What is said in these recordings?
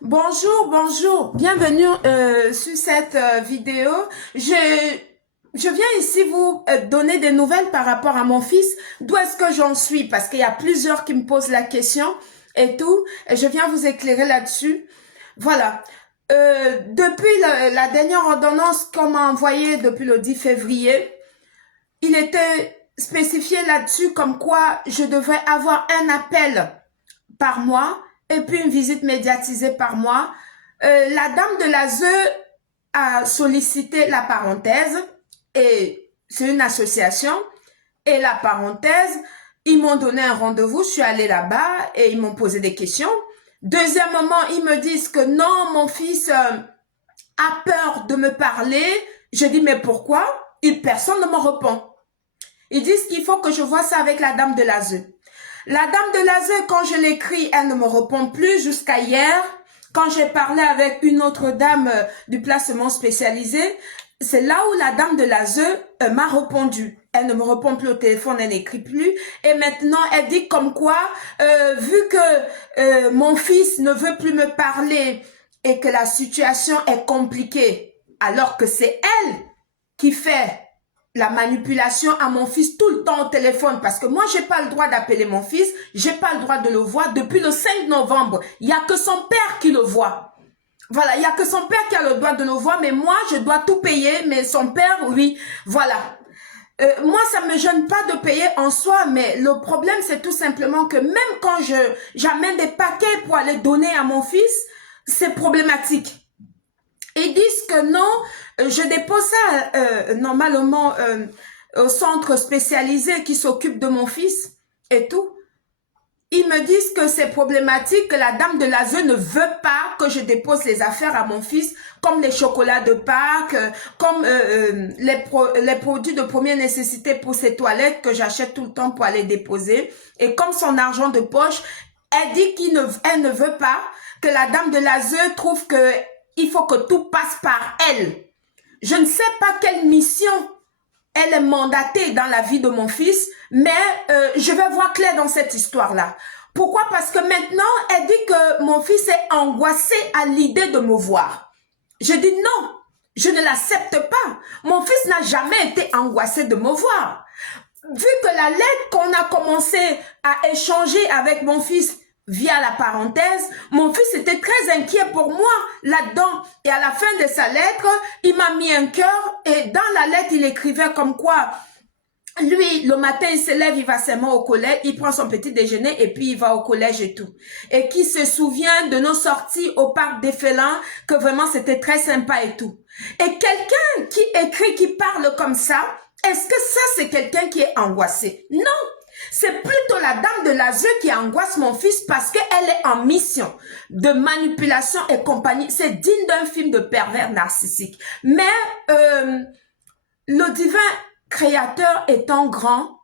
Bonjour, bonjour, bienvenue sur cette vidéo. Je viens ici vous donner des nouvelles par rapport à mon fils. D'où est-ce que j'en suis? Parce qu'il y a plusieurs qui me posent la question et tout. Et je viens vous éclairer là-dessus. Voilà. Depuis la dernière ordonnance qu'on m'a envoyée depuis le 10 février, il était spécifié là-dessus comme quoi je devrais avoir un appel par mois et puis une visite médiatisée par mois. La dame de l'ASE a sollicité la parenthèse et c'est une association et la parenthèse, ils m'ont donné un rendez-vous, je suis allée là-bas et ils m'ont posé des questions. Deuxièmement, ils me disent que non, mon fils a peur de me parler. Je dis mais pourquoi? Et personne ne me répond. Ils disent qu'il faut que je vois ça avec la dame de l'ASE. La dame de l'ASE, quand je l'écris, elle ne me répond plus jusqu'à hier. Quand j'ai parlé avec une autre dame du placement spécialisé, c'est là où la dame de l'ASE m'a répondu. Elle ne me répond plus au téléphone, elle n'écrit plus. Et maintenant, elle dit comme quoi, vu que mon fils ne veut plus me parler et que la situation est compliquée, alors que c'est elle qui fait la manipulation à mon fils tout le temps au téléphone parce que moi, j'ai pas le droit d'appeler mon fils, j'ai pas le droit de le voir depuis le 5 novembre. Il y a que son père qui le voit. Voilà, il y a que son père qui a le droit de le voir, mais moi, je dois tout payer, mais son père, oui. Voilà. Moi, ça me gêne pas de payer en soi, mais le problème, c'est tout simplement que même quand j'amène des paquets pour aller donner à mon fils, c'est problématique. Ils disent que non, je dépose ça normalement au centre spécialisé qui s'occupe de mon fils et tout. Ils me disent que c'est problématique, que la dame de l'ASE ne veut pas que je dépose les affaires à mon fils, comme les chocolats de Pâques, comme les produits de première nécessité pour ses toilettes que j'achète tout le temps pour aller déposer. Et comme son argent de poche, elle dit qu'elle ne veut pas que la dame de l'ASE trouve que il faut que tout passe par elle. Je ne sais pas quelle mission elle est mandatée dans la vie de mon fils, mais je vais voir clair dans cette histoire-là. Pourquoi? Parce que maintenant, elle dit que mon fils est angoissé à l'idée de me voir. Je dis non, je ne l'accepte pas. Mon fils n'a jamais été angoissé de me voir. Vu que la lettre qu'on a commencé à échanger avec mon fils via la parenthèse, mon fils était très inquiet pour moi là-dedans. Et à la fin de sa lettre, il m'a mis un cœur et dans la lettre, il écrivait comme quoi, lui, le matin, il se lève, il va seulement au collège, il prend son petit déjeuner et puis il va au collège et tout. Et qui se souvient de nos sorties au parc des Félins, que vraiment c'était très sympa et tout. Et quelqu'un qui écrit, qui parle comme ça, est-ce que ça c'est quelqu'un qui est angoissé? Non. C'est plutôt la dame de l'ASE qui angoisse mon fils parce qu'elle est en mission de manipulation et compagnie. C'est digne d'un film de pervers narcissique. Mais le divin créateur étant grand,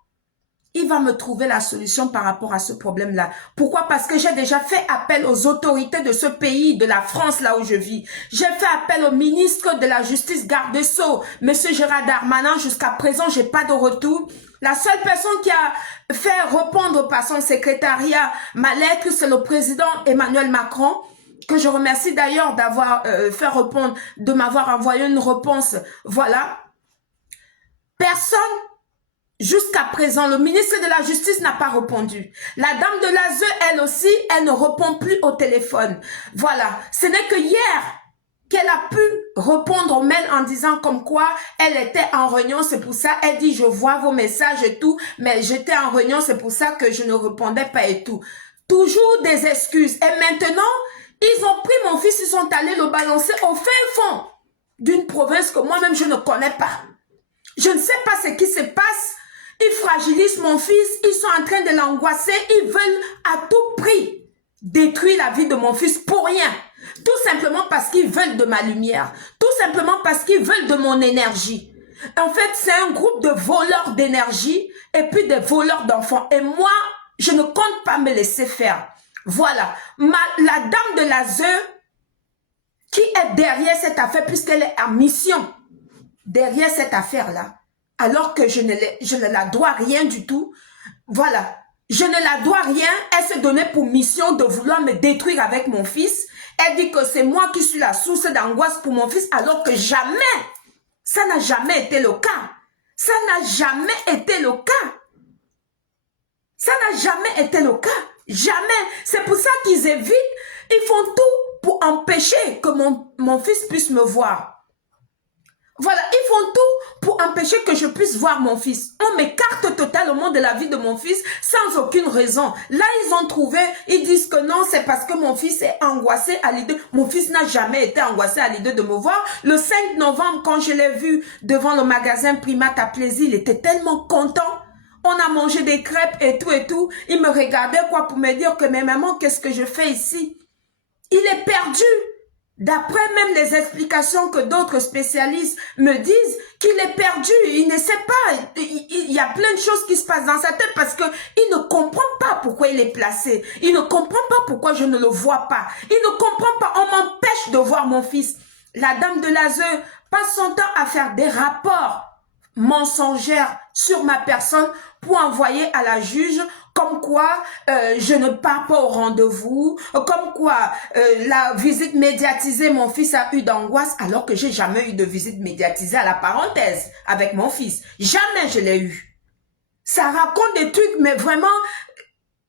il va me trouver la solution par rapport à ce problème-là. Pourquoi? Parce que j'ai déjà fait appel aux autorités de ce pays, de la France, là où je vis. J'ai fait appel au ministre de la Justice, garde des Sceaux, Monsieur Gérald Darmanin. Jusqu'à présent, j'ai pas de retour. La seule personne qui a fait répondre par son secrétariat ma lettre, c'est le président Emmanuel Macron, que je remercie d'ailleurs d'avoir fait répondre, de m'avoir envoyé une réponse. Voilà. Personne. Jusqu'à présent, le ministre de la Justice n'a pas répondu. La dame de l'ASE, elle aussi, elle ne répond plus au téléphone. Voilà. Ce n'est que hier qu'elle a pu répondre au mail en disant comme quoi elle était en réunion. C'est pour ça, elle dit, je vois vos messages et tout, mais j'étais en réunion, c'est pour ça que je ne répondais pas et tout. Toujours des excuses. Et maintenant, ils ont pris mon fils, ils sont allés le balancer au fin fond d'une province que moi-même je ne connais pas. Je ne sais pas ce qui se passe. Ils fragilisent mon fils, ils sont en train de l'angoisser, ils veulent à tout prix détruire la vie de mon fils pour rien. Tout simplement parce qu'ils veulent de ma lumière, tout simplement parce qu'ils veulent de mon énergie. En fait, c'est un groupe de voleurs d'énergie et puis des voleurs d'enfants. Et moi, je ne compte pas me laisser faire. Voilà, la dame de l'ASE qui est derrière cette affaire puisqu'elle est en mission derrière cette affaire-là. Alors que je ne la dois rien du tout. Voilà. Je ne la dois rien. Elle se donnait pour mission de vouloir me détruire avec mon fils. Elle dit que c'est moi qui suis la source d'angoisse pour mon fils, alors que jamais, ça n'a jamais été le cas. Ça n'a jamais été le cas. Ça n'a jamais été le cas. Jamais. C'est pour ça qu'ils évitent, ils font tout pour empêcher que mon fils puisse me voir. Voilà, ils font tout pour empêcher que je puisse voir mon fils. On m'écarte totalement de la vie de mon fils sans aucune raison. Là, ils ont trouvé, ils disent que non, c'est parce que mon fils est angoissé à l'idée. Mon fils n'a jamais été angoissé à l'idée de me voir. Le 5 novembre, quand je l'ai vu devant le magasin Primate à Plaisir, il était tellement content. On a mangé des crêpes et tout et tout. Il me regardait quoi pour me dire que, mais maman, qu'est-ce que je fais ici? Il est perdu. D'après même les explications que d'autres spécialistes me disent, qu'il est perdu, il ne sait pas, il y a plein de choses qui se passent dans sa tête parce que il ne comprend pas pourquoi il est placé, il ne comprend pas pourquoi je ne le vois pas, il ne comprend pas, on m'empêche de voir mon fils. La dame de l'ASE passe son temps à faire des rapports mensongères sur ma personne pour envoyer à la juge comme quoi je ne pars pas au rendez-vous, comme quoi la visite médiatisée, mon fils a eu d'angoisse alors que j'ai jamais eu de visite médiatisée à la parenthèse avec mon fils. Jamais je l'ai eu. Ça raconte des trucs, mais vraiment,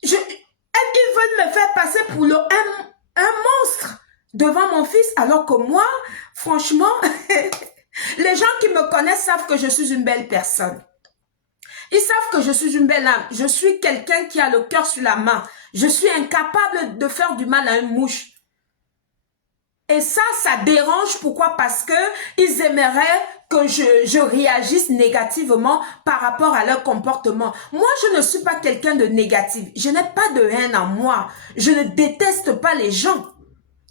ils veulent me faire passer pour un monstre devant mon fils alors que moi, franchement, les gens qui me connaissent savent que je suis une belle personne. Ils savent que je suis une belle âme. Je suis quelqu'un qui a le cœur sur la main. Je suis incapable de faire du mal à une mouche. Et ça dérange. Pourquoi? Parce que ils aimeraient que je réagisse négativement par rapport à leur comportement. Moi, je ne suis pas quelqu'un de négatif. Je n'ai pas de haine en moi. Je ne déteste pas les gens.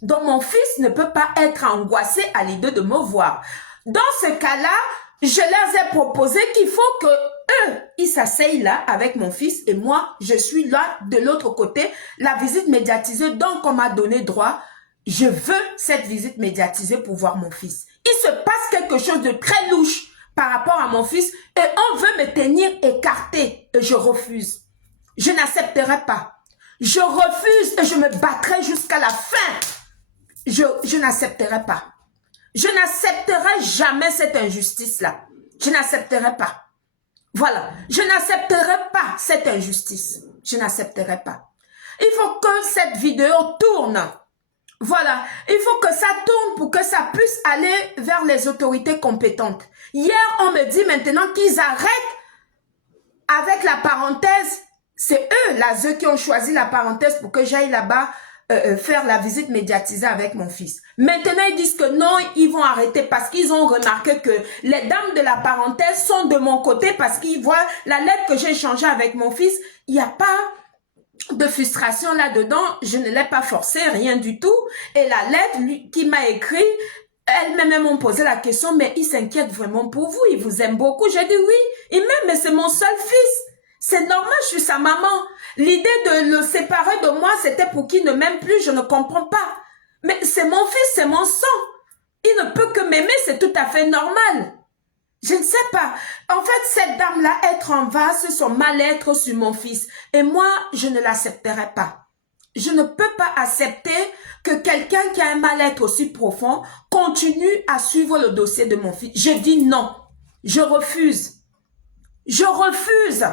Donc, mon fils ne peut pas être angoissé à l'idée de me voir. Dans ce cas-là, je leur ai proposé qu'il faut que eux, ils s'asseyent là avec mon fils et moi, je suis là de l'autre côté. La visite médiatisée, donc on m'a donné droit. Je veux cette visite médiatisée pour voir mon fils. Il se passe quelque chose de très louche par rapport à mon fils et on veut me tenir écarté et je refuse. Je n'accepterai pas. Je refuse et je me battrai jusqu'à la fin. Je n'accepterai pas. Je n'accepterai jamais cette injustice-là. Je n'accepterai pas. Voilà. Je n'accepterai pas cette injustice. Je n'accepterai pas. Il faut que cette vidéo tourne. Voilà. Il faut que ça tourne pour que ça puisse aller vers les autorités compétentes. Hier, on me dit maintenant qu'ils arrêtent avec la parenthèse. C'est eux, l'ASE, qui ont choisi la parenthèse pour que j'aille là-bas faire la visite médiatisée avec mon fils. Maintenant, ils disent que non, ils vont arrêter parce qu'ils ont remarqué que les dames de la parenthèse sont de mon côté parce qu'ils voient la lettre que j'ai échangée avec mon fils. Il n'y a pas de frustration là-dedans. Je ne l'ai pas forcé, rien du tout. Et la lettre qui m'a écrit, elles-mêmes m'ont posé la question, mais ils s'inquiètent vraiment pour vous, ils vous aiment beaucoup. J'ai dit oui, il m'aime, mais c'est mon seul fils. C'est normal, je suis sa maman. L'idée de le séparer de moi, c'était pour qu'il ne m'aime plus, je ne comprends pas. Mais c'est mon fils, c'est mon sang. Il ne peut que m'aimer, c'est tout à fait normal. Je ne sais pas. En fait, cette dame-là, être en vase son mal-être sur mon fils. Et moi, je ne l'accepterai pas. Je ne peux pas accepter que quelqu'un qui a un mal-être aussi profond continue à suivre le dossier de mon fils. Je dis non. Je refuse. Je refuse.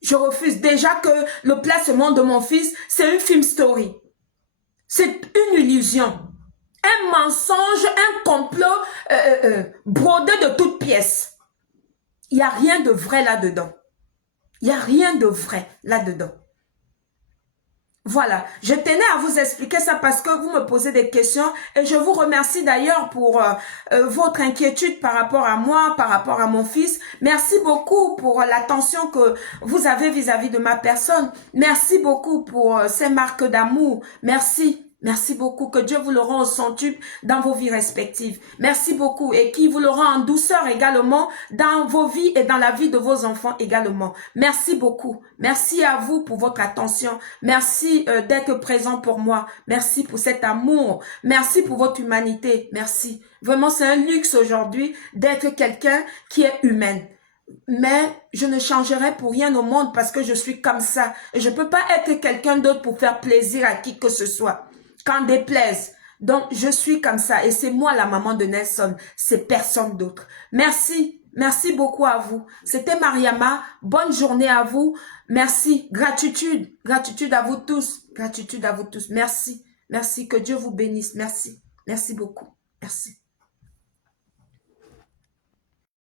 Je refuse. Déjà que le placement de mon fils, c'est une film story. C'est une illusion. Un mensonge, un complot brodé de toutes pièces. Il n'y a rien de vrai là-dedans. Il n'y a rien de vrai là-dedans. Voilà, je tenais à vous expliquer ça parce que vous me posez des questions et je vous remercie d'ailleurs pour votre inquiétude par rapport à moi, par rapport à mon fils. Merci beaucoup pour l'attention que vous avez vis-à-vis de ma personne. Merci beaucoup pour ces marques d'amour. Merci. Merci beaucoup. Que Dieu vous le rend au centuple dans vos vies respectives. Merci beaucoup. Et qu'il vous le rend en douceur également dans vos vies et dans la vie de vos enfants également. Merci beaucoup. Merci à vous pour votre attention. Merci d'être présent pour moi. Merci pour cet amour. Merci pour votre humanité. Merci. Vraiment, c'est un luxe aujourd'hui d'être quelqu'un qui est humaine. Mais je ne changerai pour rien au monde parce que je suis comme ça. Et je ne peux pas être quelqu'un d'autre pour faire plaisir à qui que ce soit. qu'en déplaise. Donc, je suis comme ça et c'est moi la maman de Nelson, c'est personne d'autre. Merci, merci beaucoup à vous. C'était Mariama, bonne journée à vous. Merci, gratitude, gratitude à vous tous, gratitude à vous tous. Merci, merci, que Dieu vous bénisse, merci, merci beaucoup, merci.